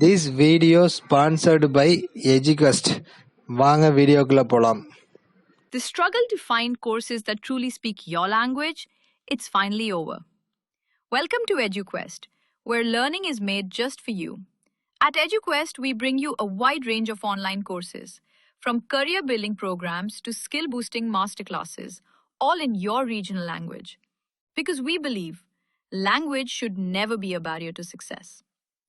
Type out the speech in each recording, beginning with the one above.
This video sponsored by EduQuest. வாங்க வீடியோக்குள்ள போலாம் The struggle to find courses that truly speak your language, it's finally over. Welcome to EduQuest, where learning is made just for you. At EduQuest, we bring you a wide range of online courses, from career building programs to skill boosting masterclasses, all in your regional language. Because we believe language should never be a barrier to success.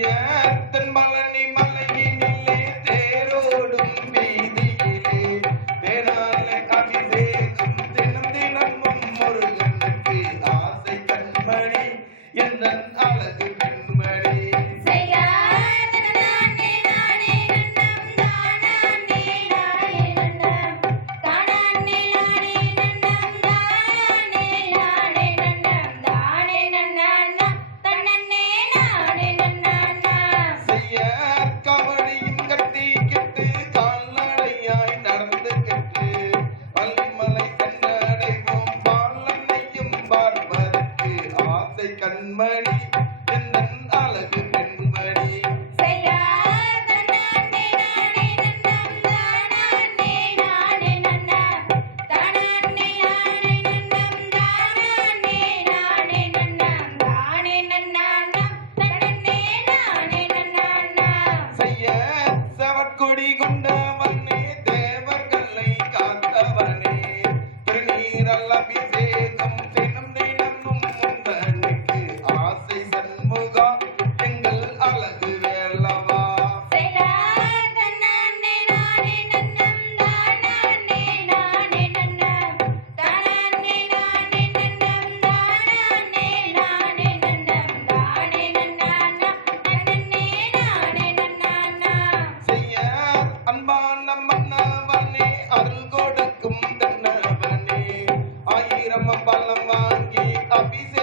yeah. ஆசை கண்மணி எந்த அழகு பெண்மணி. செய்ய செவற்கொடி கொண்டவனே தேவர்களை காத்தவனே. मांगी अभी से